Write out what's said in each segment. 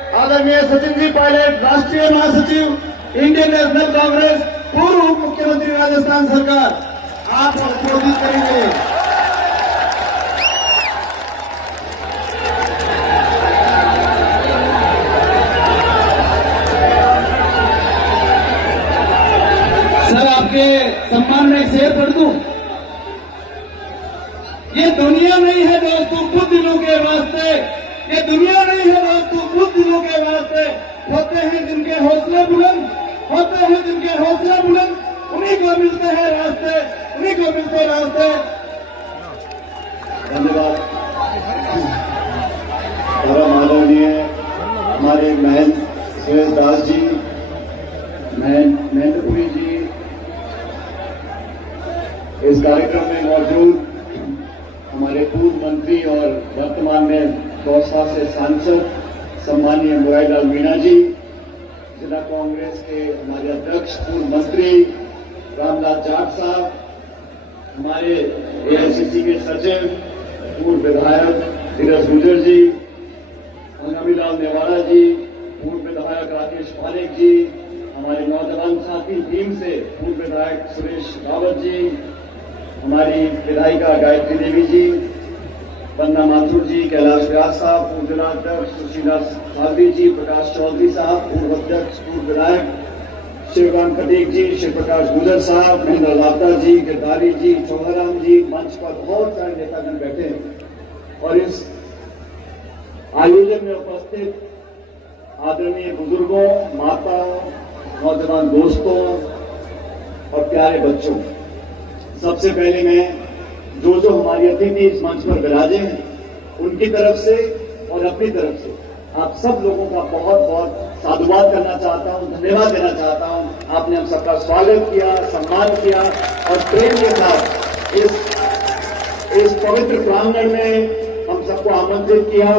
आदरणीय सचिन जी पायलट, राष्ट्रीय महासचिव इंडियन नेशनल कांग्रेस, पूर्व उप मुख्यमंत्री राजस्थान सरकार, आप संबोधित करेंगे। सर, आपके सम्मान में एक शेर पढ़ दूं। ये दुनिया नहीं है दोस्तों कुछ दिनों के वास्ते, ये दुनिया नहीं है दोस्तों कुछ दिनों के वास्ते, होते हैं जिनके हौसले बुलंद, होते हैं जिनके हौसले बुलंद, उन्हीं को मिलते हैं रास्ते, उन्हीं को मिलते हैं रास्ते। धन्यवाद। परम आदरणीय हमारे महेंद्र सुरेश दास जी, महेंद्रपुरी जी, इस कार्यक्रम में मौजूद हमारे पूर्व मंत्री और वर्तमान में दौसा से सांसद सम्मानीय मुरारीलाल मीणा जी, जिला कांग्रेस के हमारे अध्यक्ष पूर्व मंत्री रामदास जाट साहब, हमारे एआईसीसी के सचिव पूर्व विधायक धीरज गुर्जर जी, अंगमीलाल नेवाड़ा जी, पूर्व विधायक राकेश पारेख जी, हमारे नौजवान साथी टीम से पूर्व विधायक सुरेश रावत जी, हमारी विधायिका गायत्री देवी जी, पन्ना माथुर जी, कैलाश व्यास साहब, पूर्व जिलाध्यक्ष सुशीला सालवी जी, प्रकाश चौधरी साहब, पूर्व अध्यक्ष पूर्व विधायक शिवकांत कटेक जी, शिव प्रकाश गुजर साहब, महेंद्र लाता जी, गिरधारी जी, चौधराम जी, मंच पर बहुत सारे नेतागण बैठे हैं और इस आयोजन में उपस्थित आदरणीय बुजुर्गों, माताओं, नौजवान दोस्तों और प्यारे बच्चों, सबसे पहले मैं जो हमारी अतिथि इस मंच पर विराजे हैं उनकी तरफ से और अपनी तरफ से आप सब लोगों का बहुत बहुत साधुवाद करना चाहता हूं, धन्यवाद देना चाहता हूं। आपने हम सबका स्वागत किया, सम्मान किया और प्रेम के साथ इस पवित्र प्रांगण में हम सबको आमंत्रित किया।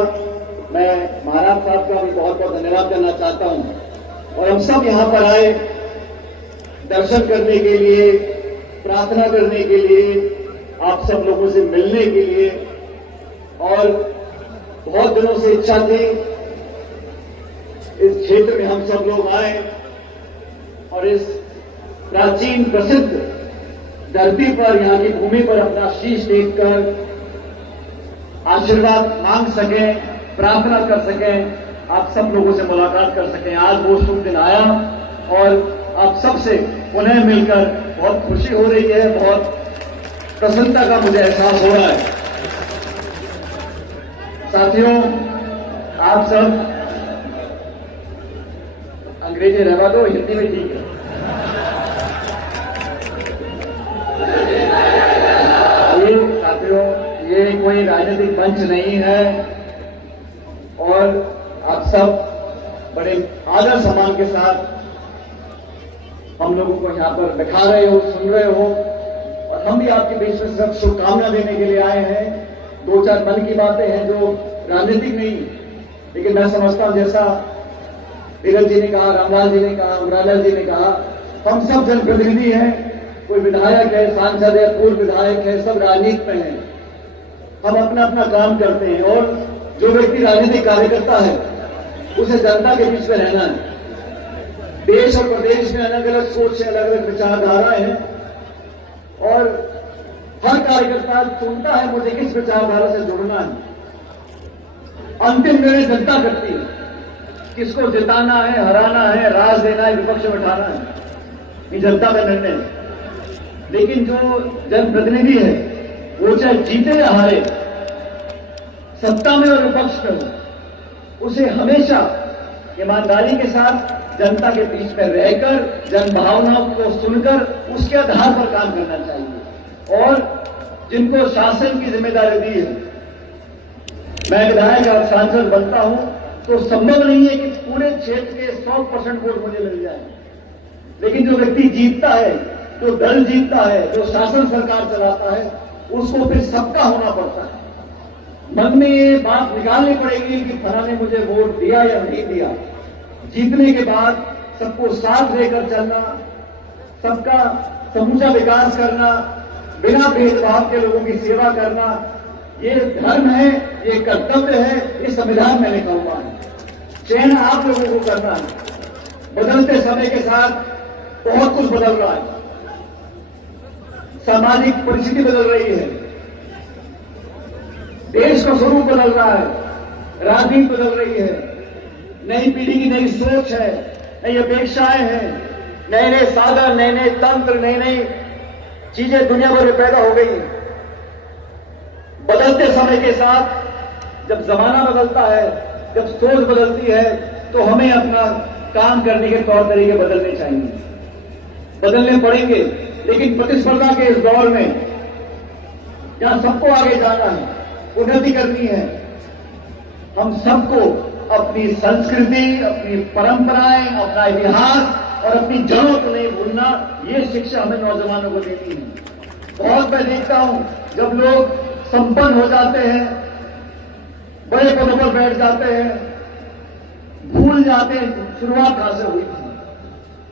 मैं महाराज साहब का भी बहुत बहुत धन्यवाद करना चाहता हूं। और हम सब यहां पर आए दर्शन करने के लिए, प्रार्थना करने के लिए, आप सब लोगों से मिलने के लिए, और बहुत दिनों से इच्छा थी इस क्षेत्र में हम सब लोग आए और इस प्राचीन प्रसिद्ध धरती पर, यहां की भूमि पर अपना शीश टेककर आशीर्वाद मांग सकें, प्रार्थना कर सकें, आप सब लोगों से मुलाकात कर सकें। आज वो शुभ दिन आया और आप सबसे पुनः मिलकर बहुत खुशी हो रही है, बहुत प्रसन्नता का मुझे एहसास हो रहा है। साथियों, आप सब अंग्रेजी रहवा दो, हिंदी में ठीक है। ये साथियों, ये कोई राजनीतिक मंच नहीं है और आप सब बड़े आदर सम्मान के साथ हम लोगों को यहां पर दिखा रहे हो, सुन रहे हो, और हम भी आपके बीच में सब शुभकामना देने के लिए आए हैं। दो चार मन की बातें हैं जो राजनीतिक नहीं, लेकिन मैं समझता हूं जैसा धीरज जी ने कहा, रामलाल जी ने कहा, मुरारीलाल जी ने कहा, हम सब जनप्रतिनिधि हैं, कोई विधायक है, सांसद है, पूर्व विधायक है, सब राजनीति में हैं। हम अपना अपना काम करते हैं और जो व्यक्ति राजनीतिक कार्यकर्ता है उसे जनता के बीच में रहना है। देश और प्रदेश में अलग अलग सोच है, अलग अलग विचारधाराएं हैं और हर कार्यकर्ता चुनता है मुझे किस विचारधारा से जुड़ना है। अंतिम निर्णय जनता करती है, किसको जिताना है, हराना है, राज देना है, विपक्ष में उठाना है, ये जनता का निर्णय है। लेकिन जो जनप्रतिनिधि है वो चाहे जीते या हारे, सत्ता में और विपक्ष में हो, उसे हमेशा ईमानदारी के साथ जनता के बीच में रहकर, जन भावनाओं को सुनकर उसके आधार पर काम करना चाहिए। और जिनको शासन की जिम्मेदारी दी है, मैं विधायक और सांसद बनता हूं तो संभव नहीं है कि पूरे क्षेत्र के 100% वोट मुझे मिल जाए, लेकिन जो व्यक्ति जीतता है, जो दल जीतता है, जो शासन सरकार चलाता है, उसको फिर सबका होना पड़ता है। मन में ये बात निकालनी पड़ेगी कि फलाने ने मुझे वोट दिया या नहीं दिया। जीतने के बाद सबको साथ लेकर चलना, सबका समूचा विकास करना, बिना भेदभाव के लोगों की सेवा करना, ये धर्म है, ये कर्तव्य है, ये संविधान में लिखा हुआ है। चयन आप लोगों को करना है। बदलते समय के साथ बहुत कुछ बदल रहा है, सामाजिक परिस्थिति बदल रही है, देश का स्वरूप बदल रहा है, राजनीति बदल रही है, नई पीढ़ी की नई सोच है, नई अपेक्षाएं हैं, नए नए साधन, नए नए तंत्र, नई नई चीजें दुनिया भर में पैदा हो गई हैं। बदलते समय के साथ जब जमाना बदलता है, जब सोच बदलती है, तो हमें अपना काम करने के तौर तरीके बदलने चाहिए, बदलने पड़ेंगे। लेकिन प्रतिस्पर्धा के इस दौर में जहां सबको आगे जाना है, उन्नति करनी है, हम सबको अपनी संस्कृति, अपनी परंपराएं, अपना इतिहास और अपनी जड़ों को नहीं भूलना, ये शिक्षा हमें नौजवानों को देनी है। बहुत मैं देखता हूं जब लोग संपन्न हो जाते हैं, बड़े पदों पर बैठ जाते हैं, भूल जाते हैं शुरुआत कहां से हुई थी,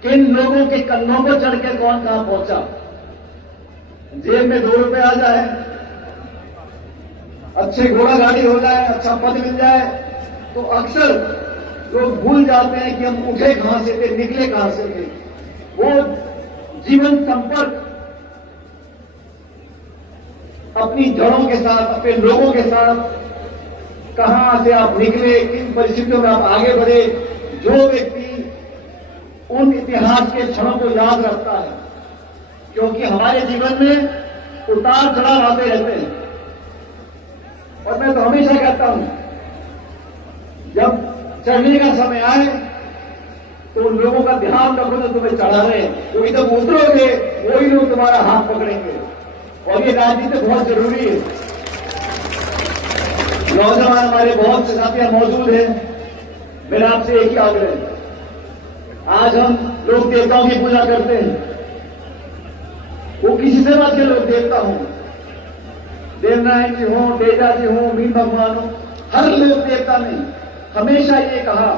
किन लोगों के कंधों पर चढ़ के कौन कहां पहुंचा। जेब में 2 रुपए आ जाए, अच्छे घोड़ा गाड़ी हो जाए, अच्छा पद मिल जाए, तो अक्सर लोग भूल जाते हैं कि हम उठे कहां से थे, निकले कहां से थे। वो जीवन संपर्क अपनी जड़ों के साथ, अपने लोगों के साथ, कहां से आप निकले, किन परिस्थितियों में आप आगे बढ़े, जो व्यक्ति उन इतिहास के क्षणों को याद रखता है, क्योंकि हमारे जीवन में उतार चढ़ाव आते रहते हैं। और मैं तो हमेशा कहता हूं, जब चढ़ने का समय आए तो उन लोगों का ध्यान रखो जो तुम्हें चढ़ा रहे हैं, क्योंकि जब उतरोगे वही लोग तुम्हारा हाथ पकड़ेंगे। और ये राजनीति बहुत जरूरी है। नौजवान हमारे बहुत से साथी मौजूद हैं, मेरा आपसे एक ही आग्रह है, आज हम लोग देवताओं की पूजा करते हैं, वो किसी से मत के लोग देवता हों, देवनारायण जी हों, देवता जी हों, मीन भगवान हों, हर लोग देवता नहीं। हमेशा ये कहा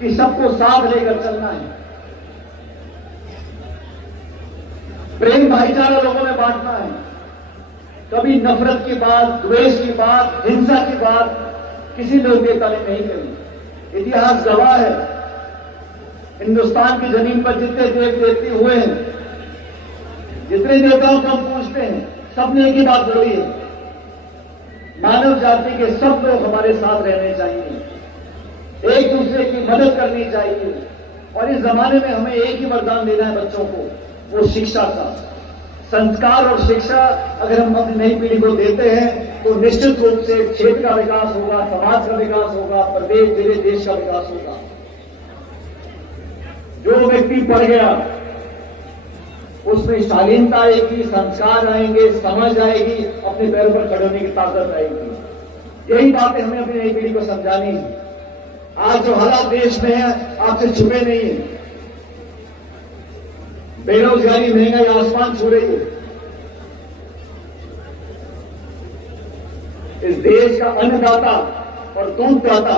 कि सबको साथ लेकर चलना है, प्रेम भाईचारा लोगों में बांटना है, कभी नफरत की बात, द्वेष की बात, हिंसा की बात किसी लोग देवता ने नहीं करी। इतिहास गवाह है, हिंदुस्तान की जमीन पर जितने देव देवती हुए हैं, जितने देवताओं को हम पूछते हैं, सबने एक ही बात बोली है, मानव जाति के सब लोग हमारे साथ रहने चाहिए, एक दूसरे की मदद करनी चाहिए। और इस जमाने में हमें एक ही वरदान देना है बच्चों को, वो शिक्षा का। संस्कार और शिक्षा अगर हम अपनी नई पीढ़ी को देते हैं तो निश्चित रूप से क्षेत्र का विकास होगा, समाज का विकास होगा, प्रदेश, जिले, देश का विकास होगा। जो व्यक्ति पढ़ गया उसमें शालीनता आएगी, संस्कार आएंगे, समझ आएगी, अपने पैरों पर खड़े होने की ताकत आएगी। यही बातें हमें अपनी नई पीढ़ी को समझानी है। आज जो हालात देश में है आपसे छुपे नहीं है, बेरोजगारी, महंगाई आसमान छू रही है। इस देश का अन्नदाता और दूधदाता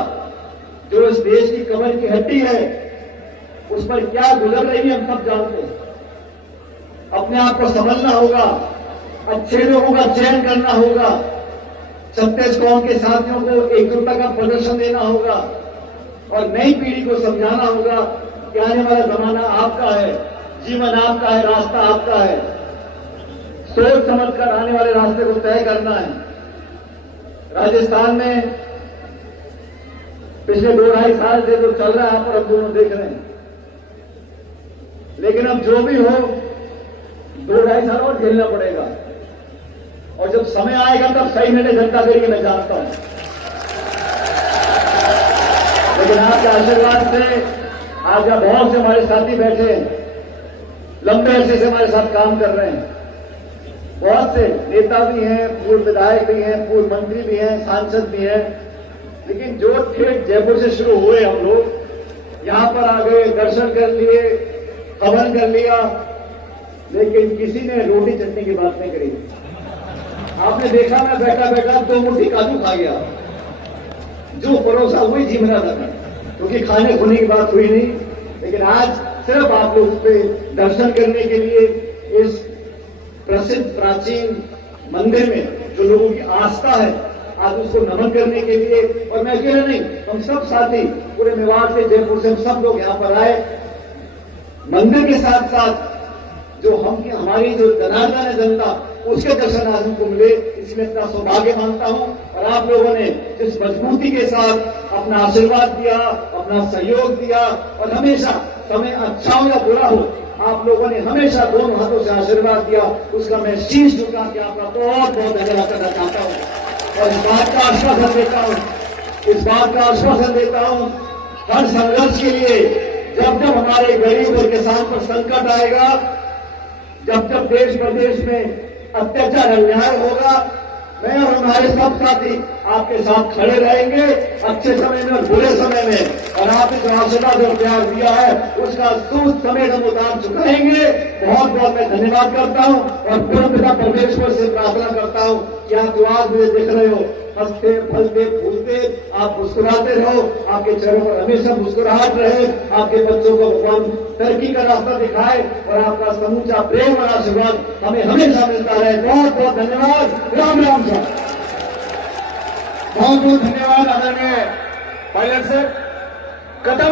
जो इस देश की कमर की हड्डी है, उस पर क्या गुजर रही है हम सब जानते हैं। अपने आप को समझना होगा, अच्छे लोगों का चयन करना होगा, छत्तीस कौम के साथियों को एकजुटता का प्रदर्शन देना होगा और नई पीढ़ी को समझाना होगा कि आने वाला जमाना आपका है, जीवन आपका है, रास्ता आपका है। सोच समझकर आने वाले रास्ते को तय करना है। राजस्थान में पिछले 2-2.5 साल से जो चल रहा है आप और हम दोनों देख रहे हैं, लेकिन अब जो भी हो 2-2.5 साल और झेलना पड़ेगा और जब समय आएगा तब सही निर्णय जनता करेगी, मैं जानता हूं। लेकिन आपके आशीर्वाद से आज जब बहुत से हमारे साथी बैठे हैं, लंबे अरसे से हमारे साथ काम कर रहे हैं, बहुत से नेता भी हैं, पूर्व विधायक भी हैं, पूर्व मंत्री भी हैं, सांसद भी हैं, लेकिन जो ठेठ जयपुर से शुरू हुए हम लोग यहां पर आ गए, दर्शन कर लिए, हवन कर लिया, लेकिन किसी ने रोटी चटनी की बात नहीं करी। आपने देखा मैं बैठा बैठा 2 मुट्ठी काजू खा गया, जो परोसा हुई झिमरा था, क्योंकि खाने खोने की बात हुई नहीं। लेकिन आज सिर्फ आप लोग पे दर्शन करने के लिए इस प्रसिद्ध प्राचीन मंदिर में जो लोगों की आस्था है, आज उसको नमन करने के लिए, और मैं अकेले नहीं, हम सब साथी पूरे मेवाड़ से, जयपुर से, हम सब लोग यहां पर आए। मंदिर के साथ साथ जो हमारी जो जनार्दन है जनता, उसके दर्शन आज हमको मिले, इसमें इतना सौभाग्य मानता हूं। और आप लोगों ने जिस मजबूती के साथ अपना आशीर्वाद दिया, अपना सहयोग दिया, और हमेशा समय अच्छा हो या बुरा हो, आप लोगों ने हमेशा दोनों हाथों से आशीर्वाद दिया, उसका मैं शीश झुका के आपका बहुत बहुत धन्यवाद करना चाहता हूं। और इस बात का आश्वासन देता हूं, हर संघर्ष के लिए जब जब हमारे गरीब और किसान पर संकट आएगा, जब जब देश प्रदेश में अत्याचार अन्याय होगा, मैं और हमारे सब साथी आपके साथ खड़े रहेंगे, अच्छे समय में और बुरे समय में। और आपने जो आशीर्वाद और प्यार दिया है, उसका सूद समेत हम उतार चुकाएंगे। बहुत बहुत मैं धन्यवाद करता हूं, और परमपिता परमेश्वर से प्रार्थना करता हूं कि आप जो आज मुझे देख रहे हो, हंसते फलते फूलते, आप मुस्कुराते रहो, आपके चेहरों पर हमेशा मुस्कुराहट रहे, आपके बच्चों को भगवान तरक्की का रास्ता दिखाए, और आपका समूचा प्रेम और आशीर्वाद हमें हमेशा मिलता रहे। बहुत बहुत धन्यवाद। राम राम सर। बहुत बहुत धन्यवाद आदरणीय पायलट सर। कदम